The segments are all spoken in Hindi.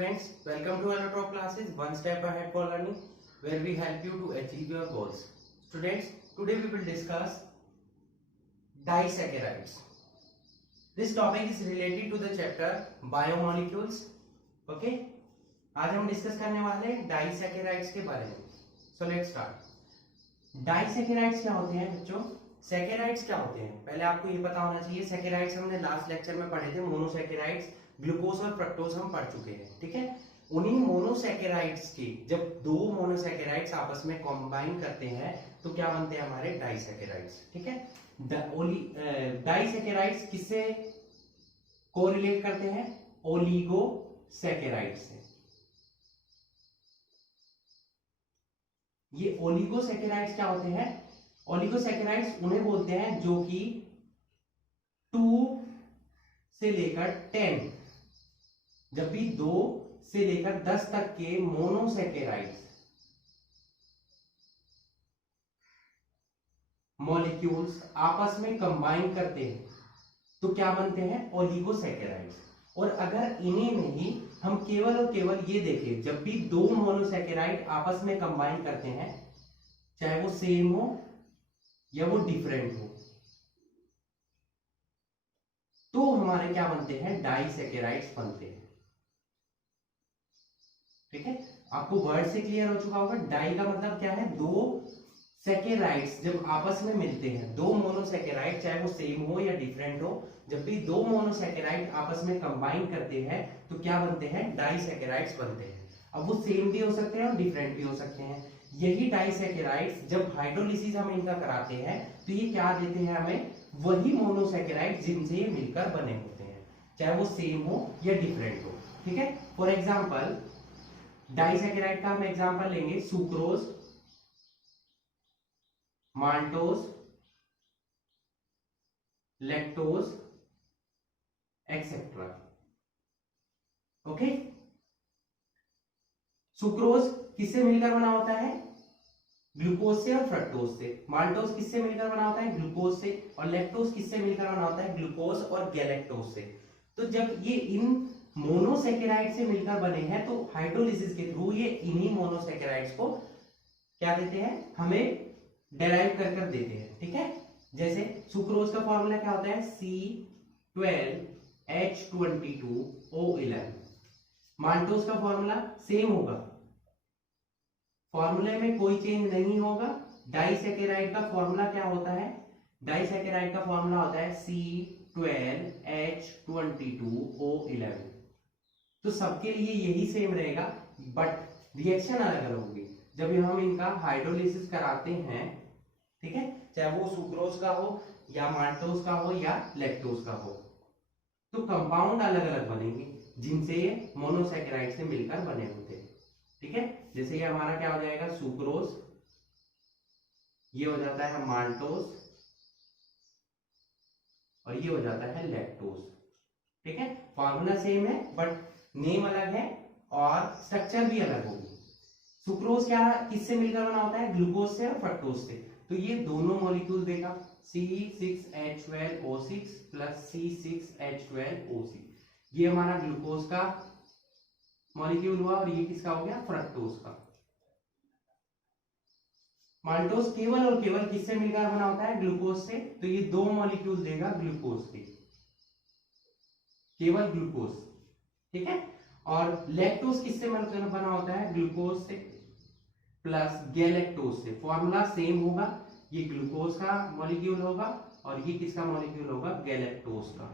students, welcome to our top classes One Step Ahead for Learning, where we help you to achieve your goals. Students, today we will discuss disaccharides. This topic is related to the chapter biomolecules. Okay, आज हम डिस्कस करने वाले हैं डाइसैकेराइड्स के बारे में. So let's start. डाइसैकेराइड्स क्या होते हैं बच्चों? सैकेराइड्स क्या होते हैं पहले आपको ये पता होना चाहिए. सैकेराइड्स हमने लास्ट लेक्चर में पढ़े थे. मोनोसैकेराइड्स, ग्लूकोज और फ्रक्टोज हम पढ़ चुके हैं. ठीक है. उन्हीं मोनोसैकेराइड्स के जब दो मोनोसैकेराइड्स आपस में कंबाइन करते हैं तो क्या बनते हैं हमारे डाइसैकेराइड्स. ठीक है. डाइसैकेराइड्स किससे कोरिलेट करते हैं? ओलिगोसैकेराइड्स से. ये ओलिगोसैकेराइड्स क्या होते हैं? ओलिगोसैकेराइड्स उन्हें बोलते हैं जो कि 2 से लेकर 10, जब भी 2 से लेकर 10 तक के मोनोसैकेराइड्स मॉलिक्यूल्स आपस में कंबाइन करते हैं तो क्या बनते हैं? ओलिगोसैकेराइड्स. और अगर इन्हीं में ही हम केवल और केवल ये देखें, जब भी 2 मोनोसैकेराइड आपस में कंबाइन करते हैं, चाहे वो सेम हो या वो डिफरेंट हो, तो हमारे क्या बनते हैं? डाइसैकेराइड्स बनते हैं. ठीक है. आपको वर्ड से क्लियर हो चुका होगा. डाई का मतलब क्या है? 2 सैकेराइड्स जब आपस में मिलते हैं, 2 मोनोसैकेराइड चाहे वो सेम हो या डिफरेंट हो, जब भी 2 मोनोसैकेराइड आपस में कंबाइन करते हैं तो क्या बनते हैं? डाइसैकेराइड्स बनते हैं. अब वो सेम भी हो सकते हैं और डिफरेंट भी हो सकते हैं. यही डाइसैकेराइड्स जब हाइड्रोलिसिस हम इनका कराते हैं तो ये क्या देते हैं हमें? वही मोनोसैकेराइड जिनसे ये मिलकर बने होते हैं, चाहे वो सेम हो या डिफरेंट हो. ठीक है. फॉर एग्जाम्पल डाइसैकेराइड का हम एग्जाम्पल लेंगे sucrose, maltose, lactose etcetera. Okay. Sucrose किससे मिलकर बना होता है? ग्लूकोज से और फ्रक्टोज से. माल्टोज किससे मिलकर बना होता है? ग्लूकोज से. और लैक्टोज किससे मिलकर बना होता है? ग्लूकोज और गैलेक्टोज से. तो जब ये इन मोनोसैकेराइड से मिलकर बने हैं तो हाइड्रोलिसिस के थ्रू ये इन्हीं मोनोसैकेराइड्स को क्या देते हैं? हमें डेराइव कर देते हैं. ठीक है. जैसे सुक्रोज का फॉर्मूला क्या होता है? C12H22O11. माल्टोज का फॉर्मूला सेम होगा, फॉर्मूले में कोई चेंज नहीं होगा. डाइसैकेराइड का फॉर्मूला क्या होता है? डाइसैकेराइड का फॉर्मूला होता है C12H22O11. तो सबके लिए यही सेम रहेगा, बट रिएक्शन अलग अलग होगी जब हम इनका हाइड्रोलिसिस कराते हैं. ठीक है. चाहे वो सुक्रोज का हो या माल्टोज का हो या लैक्टोज का हो, तो कंपाउंड अलग अलग बनेंगे जिनसे ये मोनोसैकेराइड से मिलकर बने होते हैं. ठीक है. जैसे ये हमारा क्या हो जाएगा? सुक्रोज, ये हो जाता है माल्टोज और ये हो जाता है लैक्टोज. ठीक है. फॉर्मूला सेम है बट नेम अलग है और स्ट्रक्चर भी अलग होगी. सुक्रोज क्या किससे मिलकर बना होता है? ग्लूकोज से और फ्रक्टोज से. तो ये दोनों मॉलिक्यूल देगा C6H12O6 प्लस C6H12O6. ये हमारा ग्लूकोज का मॉलिक्यूल हुआ और ये किसका हो गया? फ्रक्टोज का. माल्टोज केवल और केवल किससे मिलकर बना होता है? ग्लूकोज से. तो ये 2 मॉलिक्यूल देगा ग्लूकोज के, केवल ग्लूकोज. ठीक है. और लैक्टोज किससे मिलकर बना होता है? ग्लूकोज से प्लस गैलेक्टोज से. फॉर्मूला सेम होगा. ये ग्लूकोज का मॉलिक्यूल होगा और ये किसका मॉलिक्यूल होगा? गैलेक्टोज का.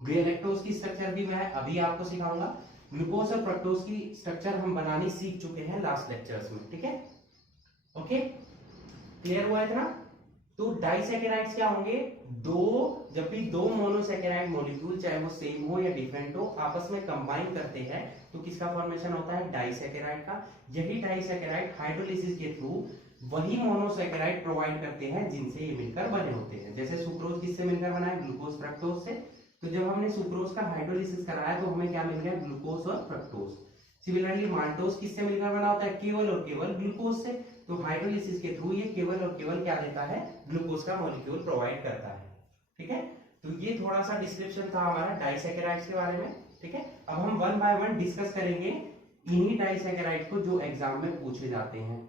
गैलेक्टोज की स्ट्रक्चर भी मैं अभी आपको सिखाऊंगा. ग्लूकोज और फ्रक्टोज की स्ट्रक्चर हम बनानी सीख चुके हैं लास्ट लेक्चर्स में. ठीक है. ओके. क्लियर हुआ इतना? तो डाइसैकेराइड्स क्या होंगे? जब भी 2 मोनोसैकेराइड मॉलिक्यूल चाहे वो सेम हो या डिफरेंट हो आपस में कंबाइन करते हैं तो किसका फॉर्मेशन होता है? डाइसैकेराइड का. यही डाइसैकेराइड हाइड्रोलिसिस के थ्रू वही मोनोसैकेराइड प्रोवाइड करते हैं जिनसे ये मिलकर बने होते हैं. जैसे सुक्रोज किससे मिलकर बना है? ग्लूकोज फ्रक्टोज से. तो जब हमने सुक्रोज का हाइड्रोलिसिस कराया तो हमें क्या मिल गया? ग्लूकोज और फ्रक्टोज. सिमिलरली माल्टोज किससे मिलकर बना होता है? केवल और केवल ग्लूकोज से. तो हाइड्रोलिसिस के थ्रू ये केवल और केवल क्या देता है? ग्लूकोज का मॉलिक्यूल प्रोवाइड करता है. ठीक है. तो ये थोड़ा सा डिस्क्रिप्शन था हमारा डाइसैकेराइड्स के बारे में. ठीक है, अब हम वन बाय वन डिस्कस करेंगे इन्हीं डाइसैकेराइड को जो एग्जाम में पूछे जाते हैं,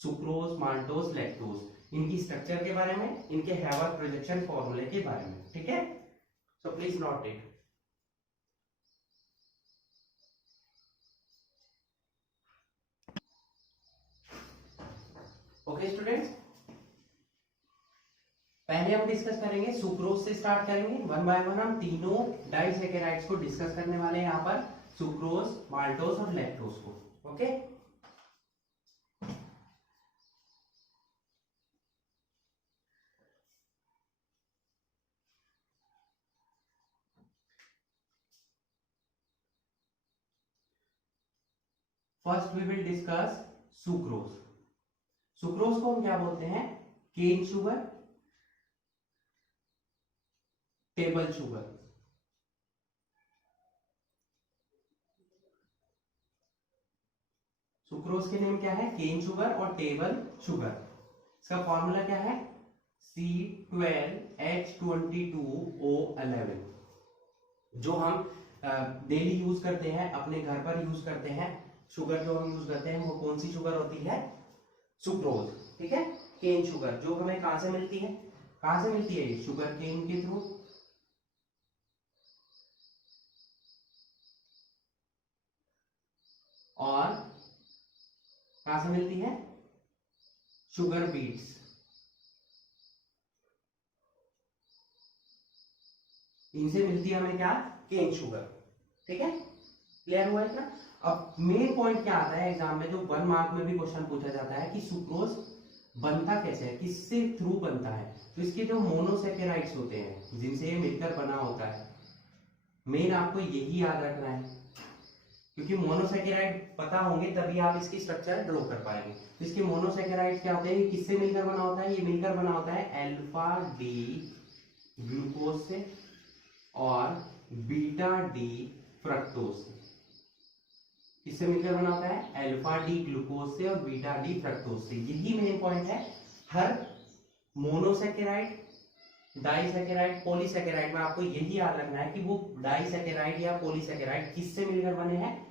सुक्रोज, माल्टोज, लैक्टोज, इनकी स्ट्रक्चर के बारे में, इनके हैवर्थ प्रोजेक्शन फॉर्मूले के बारे में। ठीक है, so please note it. Okay students, पहले हम डिस्कस करेंगे सुक्रोज से स्टार्ट करेंगे, वन बाय वन हम तीनों डाइसैकेराइड्स को डिस्कस करने वाले हैं यहाँ पर, सुक्रोज, माल्टोज और लैक्टोज को। Okay, first we will discuss sucrose. Sucrose को हम क्या बोलते हैं? Cane sugar, table sugar. Sucrose के नेम क्या है? केन शुगर और टेबल शुगर। इसका फॉर्मूला क्या है? C12H22O11, जो हम डेली यूज करते हैं, अपने घर पर यूज करते हैं। शुगर जो हम यूज करते हैं वो कौन सी शुगर होती है? सुक्रोज। ठीक है, केन शुगर, जो हमें कहां से मिलती है? कहां से मिलती है? शुगर केन के थ्रू। और कहां से मिलती है? Sugar beets. इनसे मिलती है हमें क्या? Cane sugar. ठीक है, क्लियर हुआ है ना? अब मेन पॉइंट क्या आता है एग्जाम में, जो 1 मार्क में भी क्वेश्चन पूछा जाता है कि सुक्रोज बनता कैसे है, किससे थ्रू बनता है? तो इसके जो मोनोसैकेराइड्स होते हैं जिनसे ये मिलकर बना होता है, मेन आपको यही याद रखना है, क्योंकि मोनोसैकेराइड पता होंगे तभी आप इसकी स्ट्रक्चर ड्रॉ कर पाएंगे। तो इसके मोनोसैकेराइड्स क्या होते हैं? ये किससे मिलकर बना होता है? ये मिलकर बना होता है अल्फा डी ग्लूकोज से और बीटा डी फ्रक्टोज से। किससे मिलकर बना होता है? अल्फा डी ग्लूकोज से और बीटा डी फ्रक्टोज से। यही मेन पॉइंट है। हर मोनोसैकेराइड, डाइसैकेराइड, पॉलीसैकेराइड में आपको यही याद रखना है कि वो डाइसैकेराइड या पॉलीसैकेराइड किससे मिलकर बने हैं,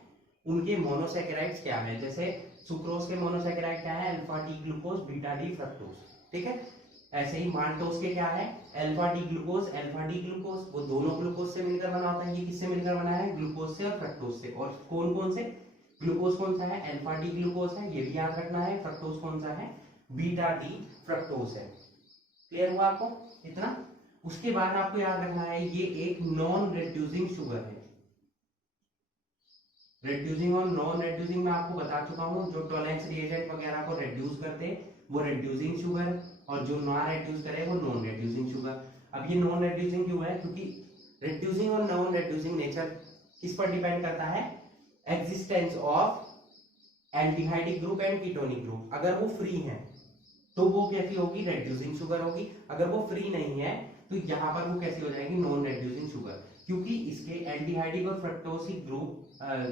उनके मोनोसैकेराइड्स क्या है। जैसे सुक्रोज के मोनोसैकेराइड क्या है? Alpha D glucose, beta D fructose. ठीक है, ऐसे ही माल्टोज के क्या है? Alpha D glucose, alpha D glucose, वो दोनों ग्लूकोज से मिलकर बना होता है। ये किससे मिलकर बना है? ग्लूकोज से और फ्रक्टोज से। और कौन कौन से? ग्लूकोज कौन सा है? अल्फा डी ग्लूकोज है, ये भी याद रखना है। फ्रक्टोज कौन सा है? बीटा डी फ्रक्टोज है। क्लियर हुआ आपको इतना? उसके बाद आपको याद रखना है ये एक नॉन रेड्यूसिंग शुगर है। रेड्यूसिंग और नॉन रेड्यूसिंग में आपको बता चुका हूं, जो टॉलेंस रिएजेंट वगैरह को रेड्यूस करते वो रेड्यूसिंग शुगर, और जो नॉन रेड्यूस करे वो नॉन रेड्यूसिंग शुगर। अब ये नॉन रेड्यूसिंग क्यों है? क्योंकि रेड्यूसिंग और नॉन रेड्यूसिंग नेचर किस पर डिपेंड करता है? Existence of aldehydic group and ketonic group. अगर वो फ्री है तो वो कैसी होगी? रेड्यूसिंग शुगर होगी। अगर वो फ्री नहीं है तो यहाँ पर वो कैसी हो जाएगी? Non reducing sugar. क्योंकि इसके एल्डिहाइडिक और फ्रक्टोसिक ग्रुप,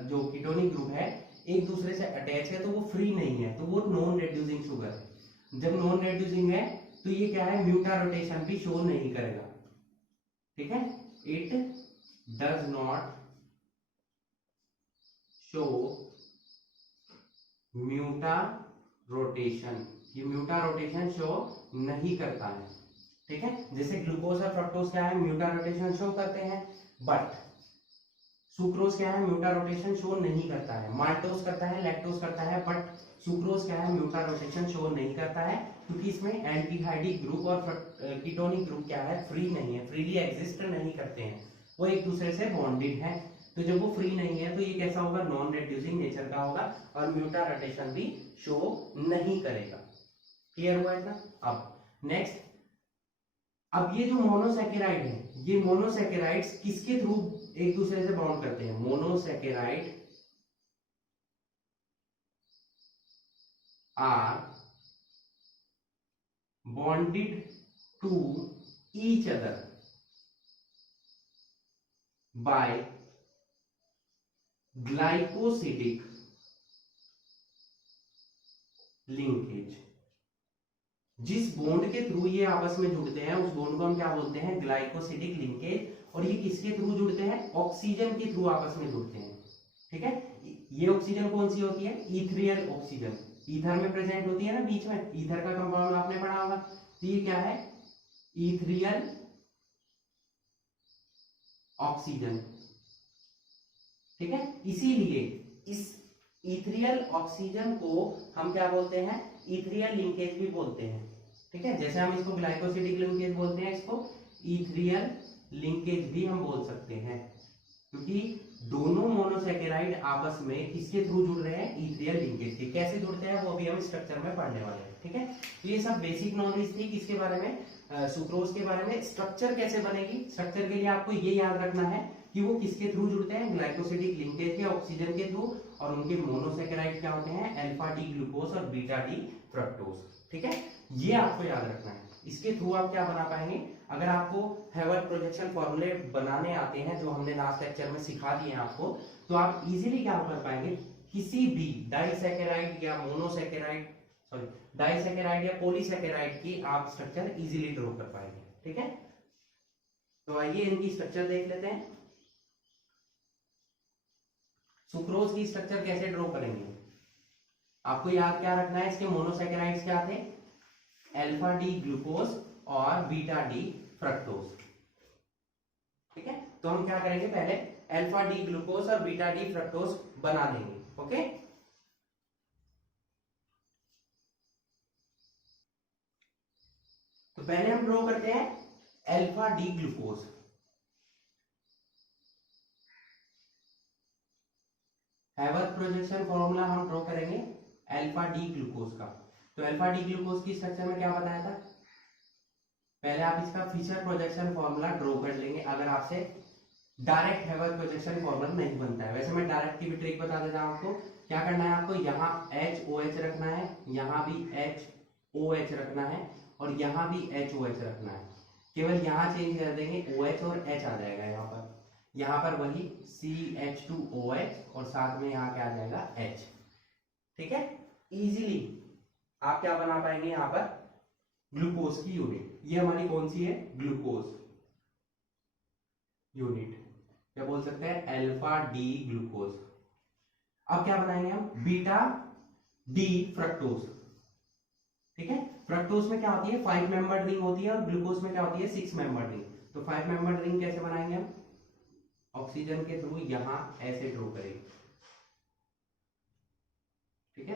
जो कीटोनिक ग्रुप है, एक दूसरे से अटैच है, तो वो फ्री नहीं है, तो वो नॉन रेड्यूसिंग शुगर है। जब नॉन रेड्यूसिंग है तो ये क्या है? म्यूटा रोटेशन भी शो नहीं करेगा। ठीक है, it does not show mutarotation. ये म्यूटा रोटेशन शो नहीं करता है। ठीक है, जैसे ग्लूकोज और फ्रक्टोज क्या है? म्यूटा रोटेशन शो करते हैं, बट सुक्रोज क्या है? म्यूटा रोटेशन शो नहीं करता है। माल्टोज करता है, लैक्टोज करता है, बट सुक्रोज क्या है? म्यूटा रोटेशन शो नहीं करता है, क्योंकि इसमें एल्डिहाइडिक ग्रुप और कीटोनिक ग्रुप क्या है? फ्री नहीं है, फ्रीली एग्जिस्ट नहीं करते हैं, वो एक दूसरे से बॉन्डेड है। तो जब वो फ्री नहीं है तो ये कैसा होगा? नॉन रेड्यूसिंग नेचर का होगा और म्यूटा रोटेशन भी शो नहीं करेगा। क्लियर हुआ है ना? अब नेक्स्ट, अब ये जो मोनोसैकेराइड है, ये मोनोसैकेराइड्स किसके थ्रू एक दूसरे से बॉन्ड करते हैं? Monosaccharide are bonded to each other by glycosidic linkage. जिस बॉन्ड के थ्रू ये आपस में जुड़ते हैं उस बॉन्ड को हम क्या बोलते हैं? Glycosidic linkage. और ये किसके थ्रू जुड़ते हैं, ऑक्सीजन के थ्रू आपस में जुड़ते हैं। ठीक है, ये ऑक्सीजन कौन सी होती है, ईथरियल ऑक्सीजन, ईथर में प्रेजेंट होती है ना बीच में, ईथर का कंपाउंड आपने पढ़ा होगा। तो ये क्या है, ईथरियल ऑक्सीजन। ठीक है, इसीलिए इस ईथरियल ऑक्सीजन को हम क्या बोलते हैं, ईथरियल लिंकेज भी बोलते हैं। ठीक है, जैसे हम इसको ग्लाइकोसिडिक लिंकेज बोलते हैं, इसको ईथरियल लिंकेज भी हम बोल सकते हैं, क्योंकि दोनों मोनोसैकेराइड आपस में किसके थ्रू जुड़ रहे हैं, ईथरियल लिंकेज के। कैसे जुड़ते हैं वो भी हम स्ट्रक्चर में पढ़ने वाले हैं। ठीक है, तो ये सब बेसिक नॉलेज थी किसके बारे में, सुक्रोज के बारे में। स्ट्रक्चर कैसे बनेगी, स्ट्रक्चर के लिए आपको ये याद रखना है कि वो किसके थ्रू जुड़ते हैं, ग्लाइकोसिडिक लिंकेज के, ऑक्सीजन के थ्रू, और उनके मोनोसैकेराइड क्या होते हैं, अल्फा डी ग्लूकोज और बीटा डी फ्रक्टोज। ठीक है, ये आपको याद रखना है। इसके थ्रू आप क्या बना पाएंगे, अगर आपको हैवर्थ प्रोजेक्शन फॉर्मूले बनाने आते हैं जो हमने लास्ट लेक्चर में सिखा दिए हैं आपको, तो आप इजीली क्या कर पाएंगे, किसी भी डाइसैकेराइड या मोनोसैकेराइड, सॉरी डाइसैकेराइड या पॉलीसैकेराइड की आप स्ट्रक्चर इजीली ड्रॉ कर पाएंगे। ठीक है, तो आइए इनकी स्ट्रक्चर देख लेते हैं। सुक्रोज की स्ट्रक्चर कैसे ड्रॉ करेंगे, आपको याद क्या रखना है, इसके मोनोसैकेराइड्स क्या थे, अल्फा डी ग्लूकोज और बीटा डी फ्रक्टोज। ठीक है, तो हम क्या करेंगे, पहले अल्फा डी ग्लूकोज और बीटा डी फ्रक्टोज बना लेंगे। ओके, तो पहले हम ड्रॉ करते हैं alpha D glucose. हैवर्थ projection formula हम ड्रॉ करेंगे अल्फा डी ग्लूकोज का। तो अल्फा डी ग्लूकोज की स्ट्रक्चर में क्या बताया था, पहले आप इसका फिशर प्रोजेक्शन फॉर्मूला ड्रॉ कर लेंगे, अगर आपसे डायरेक्ट हैवर्थ प्रोजेक्शन फॉर्मूला नहीं बनता है। वैसे मैं डायरेक्ट की भी ट्रिक बता देता हूं आपको। क्या करना है आपको, यहाँ HOH रखना है, यहाँ भी HOH रखना है, और यहाँ भी HOH रखना है। केवल यहाँ चेंज कर देंगे, OH और H आ जाएगा यहाँ पर वही CH2OH, और साथ में यहाँ क्या आ जाएगा, H। ठीक है, इजीली आप क्या बना पाएंगे, यहाँ पर ग्लूकोज की यूनिट। ये हमारी कौन सी है, ग्लूकोज यूनिट, क्या बोल सकते हैं, अल्फा डी ग्लूकोज। अब क्या बनाएंगे हम, बीटा डी फ्रक्टोज। ठीक है, फ्रक्टोज में क्या होती है, 5 मेंबर्ड रिंग होती है, और ग्लूकोज में क्या होती है, 6 मेंबर्ड रिंग। तो 5 मेंबर्ड रिंग कैसे बनाएंगे हम, ऑक्सीजन के थ्रू यहां ऐसे ड्रॉ करेंगे। ठीक है,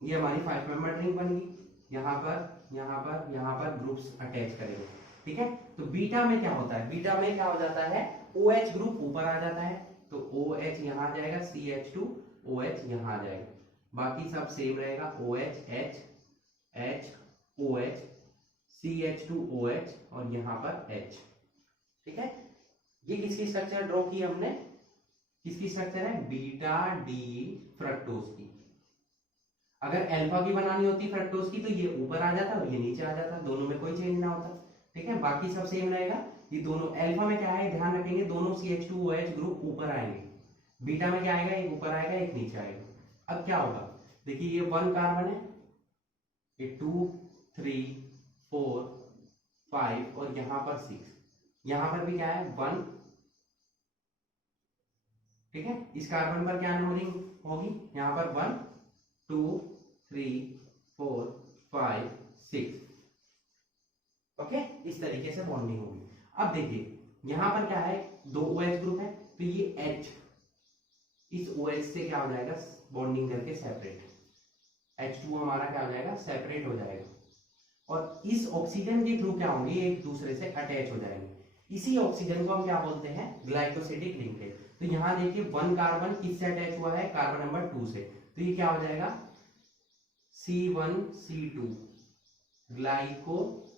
ये हमारी 5 मेंबर्ड रिंग बन गई। यहाँ पर ग्रुप्स अटैच करेंगे। ठीक है, तो बीटा में क्या होता है, बीटा में क्या हो जाता है, OH ग्रुप ऊपर आ जाता है, तो OH यहाँ आ जाएगा, CH2OH यहाँ आ जाएगा, बाकी सब सेम रहेगा, OH H H OH CH2OH और यहाँ पर H। ठीक है, ये किसकी स्ट्रक्चर ड्रॉ की हमने, किसकी स्ट्रक्चर है, बीटा डी फ्रक्टोज की। अगर अल्फा की बनानी होती फ्रक्टोज की, तो ये ऊपर आ जाता और ये नीचे आ जाता, दोनों में कोई चेंज ना होता। ठीक है, बाकी सब सेम रहेगा। ये दोनों अल्फा में क्या है, ध्यान रखेंगे, दोनों CH2OH ग्रुप ऊपर आएंगे। बीटा में क्या आएगा, एक ऊपर आएगा एक नीचे आएगा। अब क्या होगा, देखिए ये 1 कार्बन है, ये 2 3 4 5 और यहाँ पर 6, यहाँ पर भी क्या है 1। ठीक है, इस कार्बन पर क्या नंबरिंग होगी, यहाँ पर 1 2 3 4 5 6। ओके, इस तरीके से बॉन्डिंग होगी। अब देखिए यहां पर क्या है, 2 OH ग्रुप है, तो ये H इस OH से क्या हो जाएगा, बॉन्डिंग करके सेपरेट, H2 हमारा क्या हो जाएगा, सेपरेट हो जाएगा, और इस ऑक्सीजन के थ्रू क्या होंगे, एक दूसरे से अटैच हो जाएंगे। इसी ऑक्सीजन को हम क्या बोलते हैं, ग्लाइकोसिडिक लिंकेज। तो यहाँ देखिए 1 कार्बन किससे अटैच हुआ है, कार्बन नंबर 2 से, तो ये क्या हो जाएगा, C1C2 ग्लाइकोसिडिक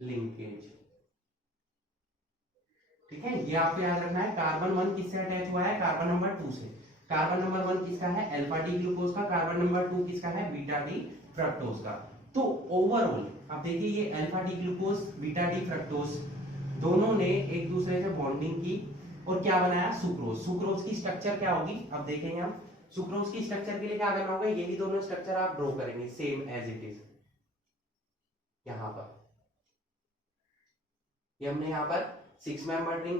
लिंकेज। ठीक है, ये आपको याद रखना है। कार्बन 1 किससे अटैच हुआ है, कार्बन नंबर 2 से। कार्बन नंबर 1 किसका है, अल्फा डी ग्लूकोज का, कार्बन नंबर 2 किसका है, बीटा डी फ्रक्टोज का। तो ओवरऑल अब देखिए ये alpha D glucose beta D fructose दोनों ने एक दूसरे से बॉन्डिंग की और क्या बनाया, सुक्रोज। सुक्रोज की स्ट्रक्चर क्या होगी, अब देखेंगे हम। सुक्रोज की स्ट्रक्चर के लिए क्या करना होगा, यही दोनों स्ट्रक्चर आप ड्रॉ करेंगे सेम एज इट इज। यहां पर ये हमने यहां पर 6 मेंबर रिंग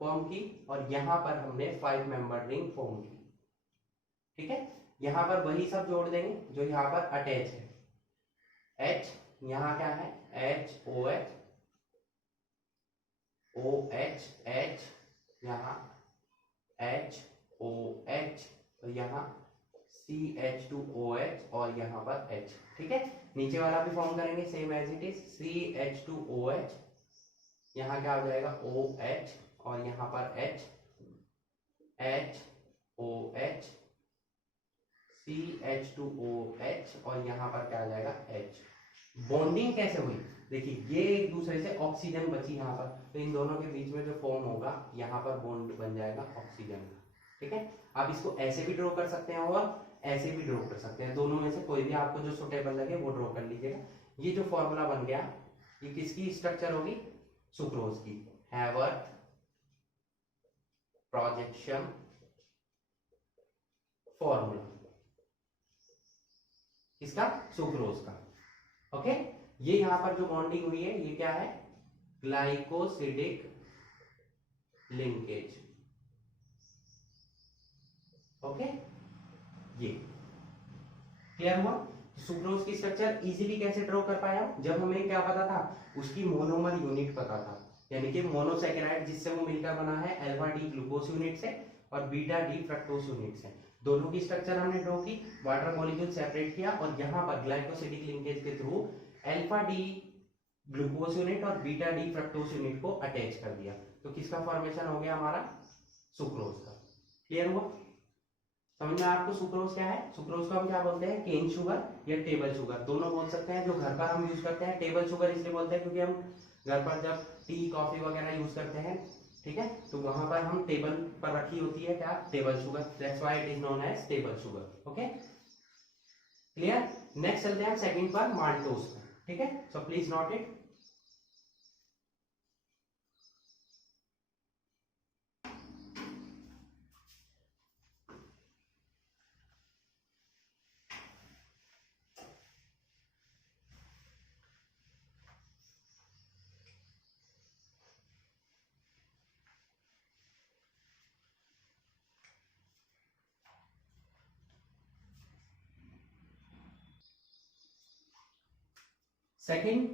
फॉर्म की और यहां पर हमने 5 मेंबर रिंग फॉर्म की। ठीक है, यहां पर वही सब जोड़ देंगे जो यहां पर अटैच है। H यहां क्या है, HOH, OH, H यहां HOH, तो यहां CH2OH और यहां पर H। ठीक है, नीचे वाला भी फॉर्म करेंगे same as it is, CH2OH, यहां क्या हो जाएगा OH और यहां पर H, HOH, CH2OH और यहां पर क्या आ जाएगा H। बॉन्डिंग कैसे हुई, देखिए ये एक दूसरे से ऑक्सीजन बची यहाँ पर, तो इन दोनों के बीच में जो फॉर्म होगा यहाँ पर बॉन्ड बन जाएगा ऑक्सीजन का। ठीक है, आप इसको ऐसे भी ड्रॉ कर सकते हैं और ऐसे भी ड्रॉ कर सकते हैं, दोनों में से कोई भी आपको जो सुटेबल लगे वो ड्रॉ कर लीजिएगा। ये जो फॉर्मूला बन गया ये किसकी स्ट्रक्चर होगी, सुक्रोज की। हैवर्थ प्रोजेक्शन फॉर्मूला किसका, सुक्रोज का। ओके, ये यहां पर जो बॉन्डिंग हुई है ये क्या है, ग्लाइकोसिडिक लिंकेज। ओके, ये क्लियर हुआ। सुक्रोज की स्ट्रक्चर इजीली कैसे ड्रॉ कर पाया, जब हमें क्या पता था, उसकी मोनोमर यूनिट पता था, यानी कि मोनोसैकेराइड जिससे वो मिलकर बना है अल्फा डी ग्लूकोज यूनिट से और बीटा डी फ्रक्टोज यूनिट से। दोनों की स्ट्रक्चर हमने ड्रॉ की, वाटर मॉलिक्यूल सेपरेट किया और यहां पर ग्लाइकोसिडिक लिंकेज के through alpha D glucose unit और बीटा डी फ्रक्टोज यूनिट को अटैच कर दिया, तो किसका फॉर्मेशन हो गया हमारा, सुक्रोज का। क्लियर हुआ, समझ में आपको सुक्रोज क्या है। सुक्रोज को हम क्या बोलते हैं, केन शुगर या टेबल शुगर, दोनों बोल सकते हैं। जो घर पर हम यूज करते हैं टेबल शुगर इसलिए बोलते हैं क्योंकि हम घर पर जब टी कॉफी वगैरह यूज करते हैं, ठीक है, तो वहां पर हम टेबल पर रखी होती है क्या, table sugar, that's why it is known as table sugar. Okay, clear. Next चलते हैं सेकंड पर, माल्टोज पर। ठीक है, so please note it. Second,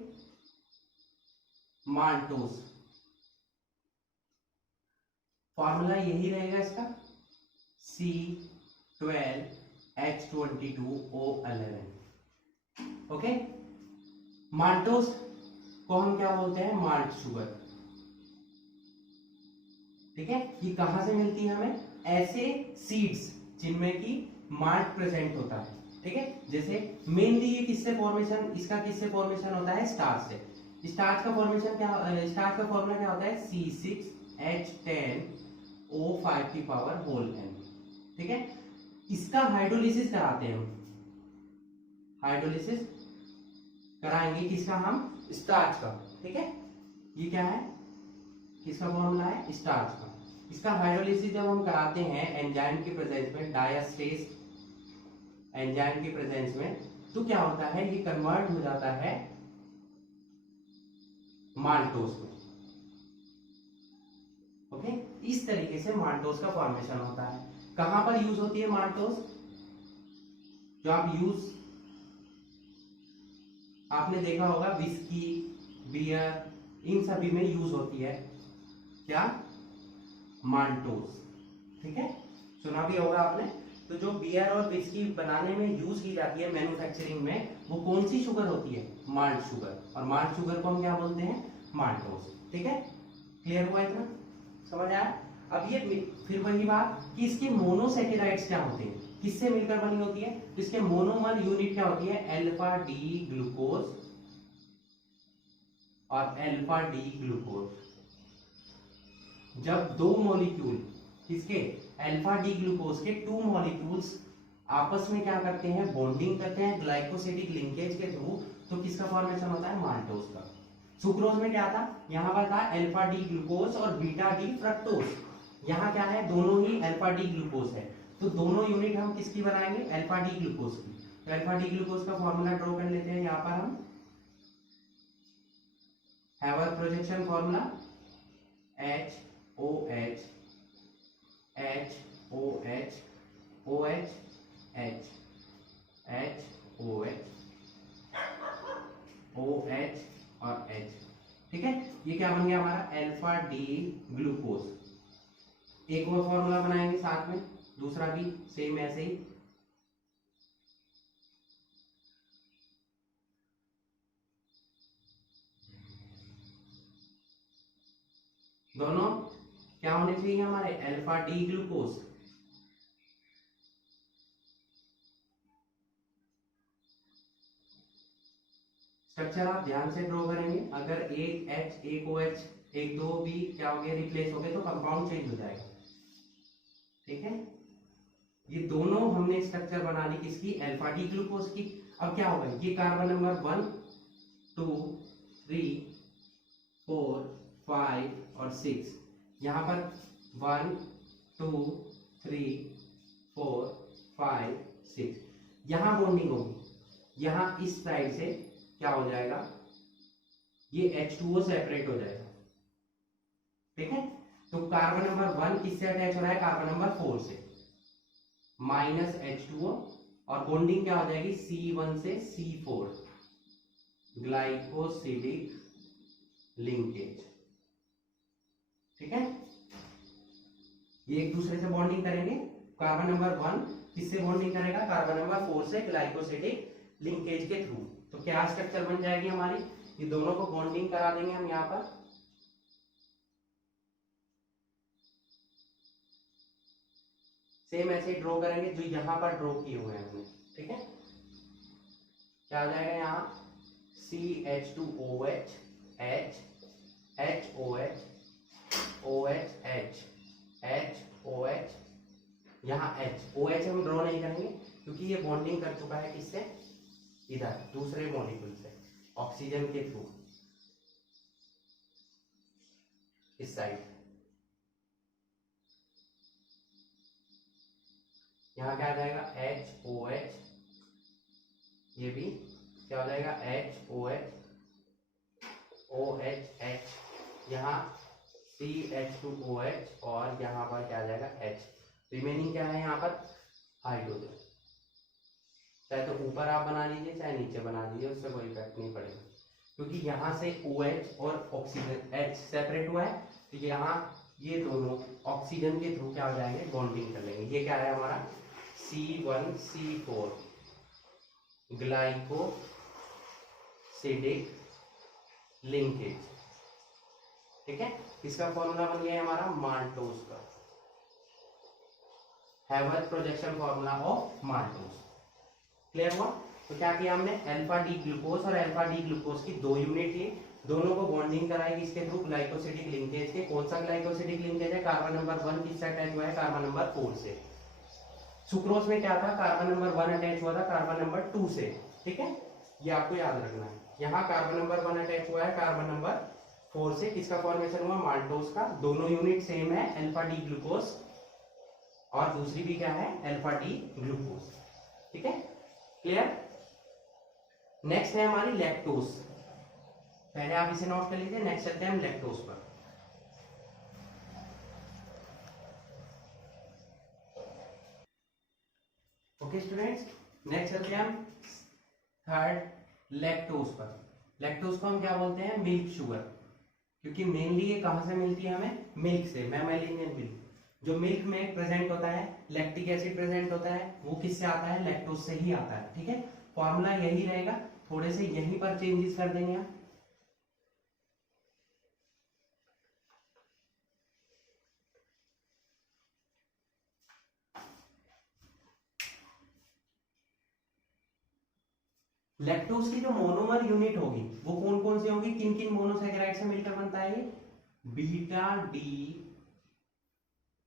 maltose, formula यही रहेगा इसका, C12H22O11। ओके, माल्टोज को हम क्या बोलते हैं, माल्ट शुगर। ठीक है, ये कहां से मिलती है हमें, ऐसे सीड्स जिनमें की माल्ट प्रेजेंट होता है। ठीक है, जैसे मेनली ये किससे फॉर्मेशन, इसका किससे फॉर्मेशन होता है, स्टार्च से। स्टार्च का फॉर्मेशन क्या, स्टार्च का फॉर्मूला क्या होता है, C6H10O5 की पावर होल n। ठीक है, इसका हाइड्रोलिसिस कराते हैं हम, हाइड्रोलिसिस कराएंगे किसका, हम स्टार्च का। ठीक है, ये क्या है, किसका फॉर्मूला है, स्टार्च का। इसका हाइड्रोलिसिस जब हम कराते हैं एंजाइम की प्रेजेंस में, डायस्टेरेज एंजाइम की प्रेजेंस में, तो क्या होता है, ये कन्वर्ट हो जाता है माल्टोज में। ओके, इस तरीके से माल्टोज का फॉर्मेशन होता है। कहां पर यूज होती है माल्टोज, जो आप यूज आपने देखा होगा विस्की, बियर, इन सभी में यूज होती है क्या, माल्टोज। ठीक है, सुना भी होगा आपने। तो जो बियर और विस्की बनाने में यूज की जाती है मैन्युफैक्चरिंग में, वो कौन सी शुगर होती है, माल्ट शुगर, और माल्ट शुगर को हम क्या बोलते हैं, माल्टोज। ठीक है, क्लियर हुआ इतना, समझ आया। अब ये फिर वही बात कि इसके मोनोसैकेराइड्स क्या होते हैं, किससे मिलकर बनी होती है, तो इसके मोनोमर यूनिट क्या होती है, अल्फा डी ग्लूकोज और अल्फा डी ग्लूकोज। जब दो मॉलिक्यूल किसके, अल्फा डी ग्लूकोज के टू मॉलिक्यूल्स आपस में क्या करते हैं, बॉन्डिंग करते हैं ग्लाइकोसिडिक लिंकेज के थ्रू, तो किसका फॉर्मेशन होता है, माल्टोज का। सुक्रोज में क्या था, यहां पर था अल्फा डी ग्लूकोज और बीटा डी फ्रक्टोज। यहाँ क्या है, दोनों ही अल्फा डी ग्लूकोज है, तो तो दोनों यूनिट हम किसकी बनाएंगे, अल्फा डी ग्लूकोज की। तो अल्फा डी ग्लूकोज का फॉर्मूला ड्रॉ कर लेते हैं। यहाँ पर हम Haworth projection formula HOH HOH OH H HOH OH और H, ठीक है। ये क्या बन गया हमारा अल्फा डी ग्लूकोज। एक और फॉर्मूला बनाएंगे साथ में, दूसरा भी सेम ऐसे ही। दोनों क्या होने चाहिए हमारे, अल्फा डी ग्लूकोज। स्ट्रक्चर आप ध्यान से ड्रॉ करेंगे। अगर एक H एक OH एक दो भी क्या हो गया, रिप्लेस हो गए, तो कंपाउंड चेंज हो जाएगा, ठीक है। ये दोनों हमने स्ट्रक्चर बना ली किसकी, अल्फा डी ग्लूकोज की। अब क्या होगा, ये कार्बन नंबर 1 2 3 4 5 और 6, यहाँ पर 1 2 3 4 5 6, यहाँ बॉन्डिंग होगी। यहाँ इस साइड से क्या हो जाएगा, ये H2O सेपरेट हो जाएगा, ठीक है। तो कार्बन नंबर 1 किससे अटैच हो रहा है, कार्बन नंबर 4 से, माइनस H2O, और बॉन्डिंग क्या हो जाएगी C1 से C4, ग्लाइकोसिडिक लिंकेज, ठीक है। ये एक दूसरे से बॉन्डिंग करेंगे। कार्बन नंबर 1 किससे बॉन्डिंग करेगा, कार्बन नंबर 4 से, ग्लाइकोसिडिक लिंकेज के थ्रू। तो क्या स्ट्रक्चर बन जाएगी हमारी, ये दोनों को बॉन्डिंग करा देंगे हम यहाँ पर। सेम ऐसे ही ड्रॉ करेंगे जो यहाँ पर ड्रॉ किए हुए हैं हमने, ठीक है। क्या आ जाएगा यहाँ CH2OH H HOH OH H HOH, यहाँ H OH हम ड्रॉ नहीं करेंगे क्योंकि ये बॉन्डिंग कर चुका है किससे, इधर दूसरे मॉलिक्यूल से, ऑक्सीजन के थ्रू, इस साइड। यहाँ क्या आ जाएगा HOH, ये भी क्या हो जाएगा HOH OH, यहाँ CH2OH, और यहाँ पर क्या आ जाएगा H। रिमेनिंग क्या है यहाँ पर, हाइड्रोजन। चाहे तो ऊपर आप बना लीजिए चाहे नीचे बना लीजिए, उससे कोई इफेक्ट नहीं पड़ेगा, क्योंकि यहाँ से OH और ऑक्सीजन H सेपरेट हुआ है, तो यहाँ ये दोनों ऑक्सीजन के थ्रू क्या हो जाएंगे, बॉन्डिंग कर लेंगे। ये क्या है हमारा C1C4 ग्लाइकोसिडिक लिंकेज, ठीक है। इसका फॉर्मूला बन गया हमारा माल्टोज का, Haworth projection formula of maltose. Clear हुआ। तो क्या किया हमने, अल्फा डी ग्लूकोज और अल्फा डी ग्लूकोज की दो यूनिट ली, दोनों को बॉन्डिंग कराई किसके थ्रू, ग्लाइकोसिडिक लिंकेज के। कौन सा ग्लाइकोसिडिक लिंकेज है, कार्बन नंबर 1 किससे अटैच हुआ है, कार्बन नंबर 4 से। सुक्रोज में क्या था, कार्बन नंबर 1 अटैच हुआ था कार्बन नंबर 2 से, ठीक है। ये आपको याद रखना है। यहाँ कार्बन नंबर 1 अटैच हुआ है कार्बन नंबर 4 से, किसका फॉर्मेशन हुआ, माल्टोज का। दोनों यूनिट सेम है, अल्फा डी ग्लूकोज, और दूसरी भी क्या है, अल्फा डी ग्लूकोज, ठीक है। क्लियर। नेक्स्ट है हमारी लैक्टोज। पहले आप इसे नोट कर लीजिए, नेक्स्ट चलते हैं हम लैक्टोज पर। ओके स्टूडेंट्स, नेक्स्ट चलते हैं हम थर्ड लैक्टोज पर। लैक्टोज को हम क्या बोलते हैं, मिल्क शुगर, क्योंकि मेनली ये कहां से मिलती है हमें, मिल्क से, मैमेलियन मिल्क। जो मिल्क में प्रेजेंट होता है, लैक्टिक एसिड प्रेजेंट होता है, वो किससे आता है, लैक्टोज से ही आता है, ठीक है। फॉर्मूला यही रहेगा, थोड़े से यहीं पर चेंजेस कर देंगे आप। लैक्टोज की जो मोनोमर यूनिट होगी वो कौन कौन सी होगी, किन किन मोनोसैकेराइड से मिलकर बनता है, बीटा डी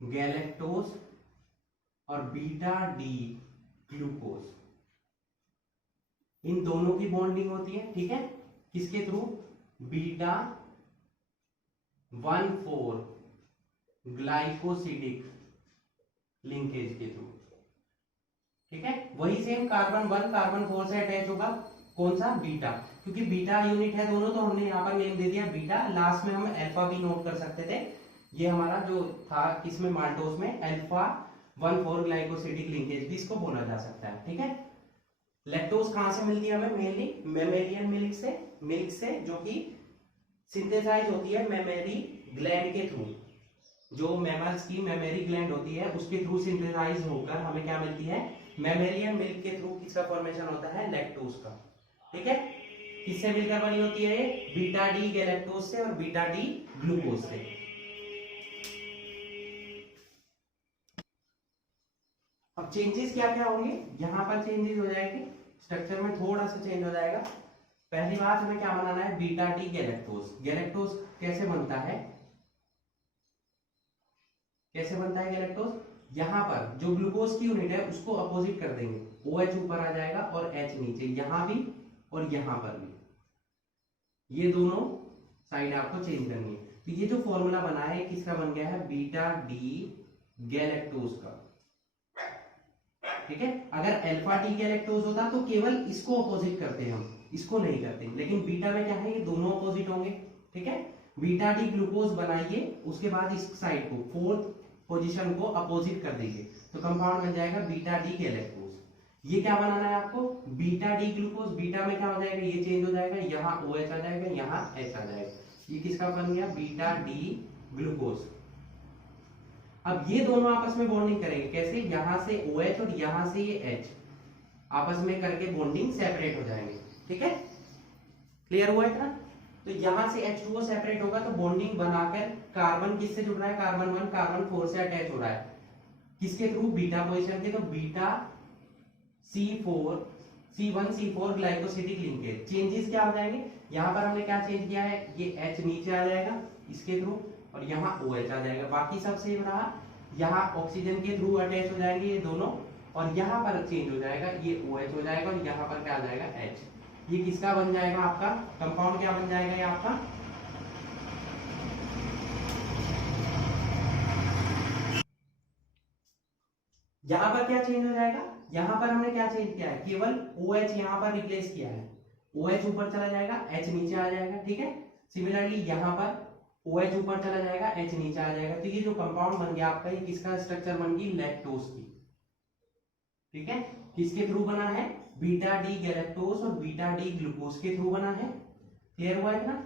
गैलेक्टोज और बीटा डी ग्लूकोज, इन दोनों की बॉन्डिंग होती है, ठीक है। किसके थ्रू, बीटा 1,4 ग्लाइकोसिडिक लिंकेज के थ्रू, ठीक है, वही सेम कार्बन 1 कार्बन 4 से अटैच होगा, कौन सा, बीटा, क्योंकि बीटा यूनिट है दोनों, तो हमने यहाँ पर नेम दे दिया बीटा, लास्ट में हम अल्फा भी नोट कर सकते थे। ये हमारा जो था किसमें, माल्टोज में, अल्फा 1,4 ग्लाइकोसिडिक लिंकेज भी इसको बोला जा सकता है। ठीक है, लैक्टोज कहां से मिलती है हमें, मेनली मैमेलियन मिल्क से जो कि सिंथेसाइज होती है मैमेरी ग्लैंड के थ्रू, जो मैमल्स की मैमेरी ग्लैंड होती है उसके थ्रू सिंथेसाइज होकर हमें क्या मिलती है, मैमेलियन मिल्क के थ्रू किसका फॉर्मेशन होता है, लैक्टोज का। ठीक है, किससे मिलकर बनी होती है ये, बीटा डी गैलेक्टोज से और बीटा डी ग्लूकोज से। अब चेंजेस क्या क्या होंगे, यहां पर चेंजेस हो जाएंगे, स्ट्रक्चर में थोड़ा सा चेंज हो जाएगा। पहली बात हमें क्या बनाना है, बीटा डी गैलेक्टोज। गैलेक्टोज कैसे बनता है, कैसे बनता है गैलेक्टोज, यहां पर जो ग्लूकोज की यूनिट है उसको अपोजिट कर देंगे, OH ऊपर आ जाएगा और H नीचे, यहां भी और यहां पर भी, ये दोनों साइड आपको चेंज करनी है। तो ये जो फॉर्मूला बना है किसका बन गया है, बीटा डी गैलेक्टोज का। ठीक है, अगर अल्फा डी गैलेक्टोज होता तो केवल इसको अपोजिट करते हैं हम, इसको नहीं करते, लेकिन बीटा में क्या है, ये दोनों अपोजिट होंगे। ठीक है, बीटा डी ग्लूकोज बनाइए, उसके बाद इस साइड को, फोर्थ पोजीशन को अपोजिट कर दीजिए, तो कंपाउंड बन जाएगा बीटा डी गैलेक्टोज। ये क्या बनाना है आपको, बीटा डी ग्लूकोज, बीटा में क्या हो जाएगा, ये चेंज हो जाएगा, यहाँ OH आ जाएगा, यहाँ H आ जाएगा, ये किसका बन गया, बीटा डी ग्लूकोज। अब ये दोनों आपस में बॉन्डिंग करेंगे, कैसे, यहां से OH और यहां से ये H आपस में करके बॉन्डिंग सेपरेट हो जाएंगे। ठीक है, क्लियर हुआ इतना, तो यहां से H2O सेपरेट होगा तो बॉन्डिंग बनाकर कार्बन किससे जुड़ रहा है, कार्बन 1 कार्बन 4 से अटैच हो रहा है, किसके थ्रू, बीटा पोजीशन के, तो beta C1 C4 glycosidic linkage. Changes क्या हो जाएंगे, यहां पर हमने क्या चेंज किया है, ये H नीचे आ जाएगा इसके थ्रू और यहाँ OH आ जाएगा, बाकी सब सेम रहा, यहाँ ऑक्सीजन के थ्रू अटैच हो जाएंगे ये दोनों, और यहाँ पर चेंज हो जाएगा, ये OH हो जाएगा और यहाँ पर क्या आ जाएगा, H। ये किसका बन जाएगा, आपका कंपाउंड क्या बन जाएगा, ये आपका यहाँ पर क्या चेंज हो जाएगा, यहाँ पर हमने क्या चेंज किया है, केवल OH यहाँ पर रिप्लेस किया है, OH ऊपर चला जाएगा, H नीचे आ जाएगा। ठीक है, सिमिलरली यहाँ पर OH ऊपर चला जाएगा, H नीचे आ जाएगा, तो ये जो कंपाउंड बन गया आपका, ये किसका स्ट्रक्चर बन गई, लैक्टोज की। ठीक है, किसके थ्रू बना है, बीटा डी गैलेक्टोज और बीटा डी ग्लूकोज के थ्रू बना है। क्लियर हुआ है ना,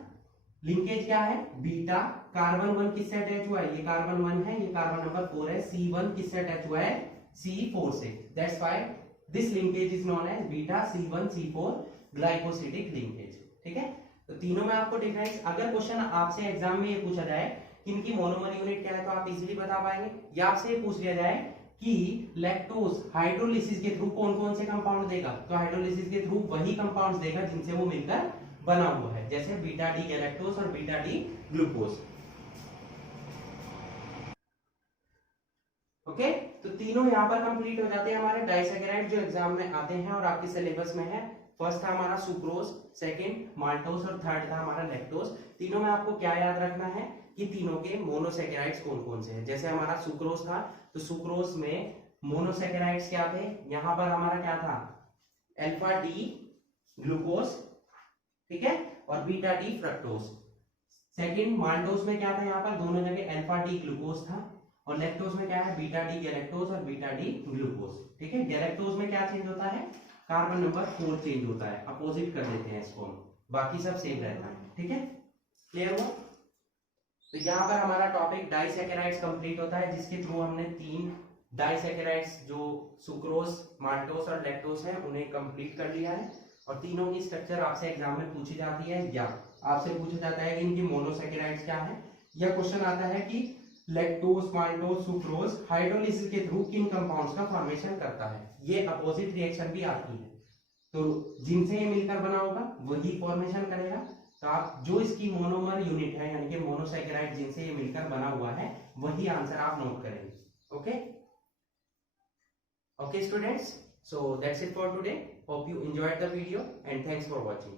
लिंकेज क्या है, बीटा कार्बन 1 किससे अटैच हुआ है, ये कार्बन 1 है, ये कार्बन नंबर 4 है, C1 किससे अटैच हुआ है, C4 से, that's why this linkage is known as beta C1 C4 glycosidic linkage. ठीक है, तो तीनों में आपको डिफरेंस, अगर क्वेश्चन आपसे एग्जाम में ये पूछा जाए कि इनकी मोनोमर यूनिट क्या है तो आप इजीली बता पाएंगे, या आपसे ये पूछ लिया जाए कि लैक्टोज हाइड्रोलिसिस के थ्रू कौन कौन से कंपाउंड देगा, तो हाइड्रोलिसिस के थ्रू वही कंपाउंड्स देगा जिनसे वो मिलकर बना हुआ है, जैसे बीटा डी गैलेक्टोज और बीटा डी ग्लूकोज। ओके, तो तीनों यहाँ पर कंप्लीट हो जाते हैं हमारे डाइसैकेराइड जो एग्जाम में आते हैं और आपके सिलेबस में है। फर्स्ट था हमारा सुक्रोज, सेकंड माल्टोज और थर्ड था हमारा लैक्टोज। तीनों में आपको क्या याद रखना है कि तीनों के मोनोसैकेराइड्स कौन कौन से हैं। जैसे हमारा सुक्रोज था तो सुक्रोज में मोनोसैकेराइड्स क्या थे, यहां पर हमारा क्या था, अल्फा डी ग्लूकोज, ठीक है, और beta D fructose. Second maltose में क्या था, यहाँ पर दोनों जगह अल्फा डी ग्लूकोज था, और लैक्टोज में क्या है, बीटा डी गैलेक्टोज और बीटा डी ग्लूकोज। ठीक है, गैलेक्टोज में क्या चेंज होता है, कार्बन नंबर 4 चेंज होता है, अपोजिट कर देते हैं इसको, बाकी सब सेम रहता है। ठीक है, क्लियर हुआ, तो यहाँ पर हमारा टॉपिक डाइसैकेराइड्स कंप्लीट होता है, जिसके थ्रू हमने 3 डाइसैकेराइड्स जो सुक्रोज, माल्टोज और लैक्टोज है उन्हें कंप्लीट कर लिया है। और तीनों की स्ट्रक्चर आपसे एग्जाम में पूछी जाती है, या आपसे पूछा जाता है कि इनकी मोनोसैकेराइड्स क्या है, या क्वेश्चन आता है कि लैक्टोज, माल्टोज, सुक्रोज हाइड्रोलिसिस के थ्रू किन कंपाउंड्स का फॉर्मेशन करता है। ये अपोजिट रिएक्शन भी आती है, तो जिनसे ये मिलकर बना होगा वही फॉर्मेशन करेगा। तो आप जो इसकी मोनोमर यूनिट है यानी कि मोनोसैकेराइड जिनसे ये मिलकर बना हुआ है वही आंसर आप नोट करेंगे। Okay okay students, so that's it for today. Hope you enjoyed the video and thanks for watching.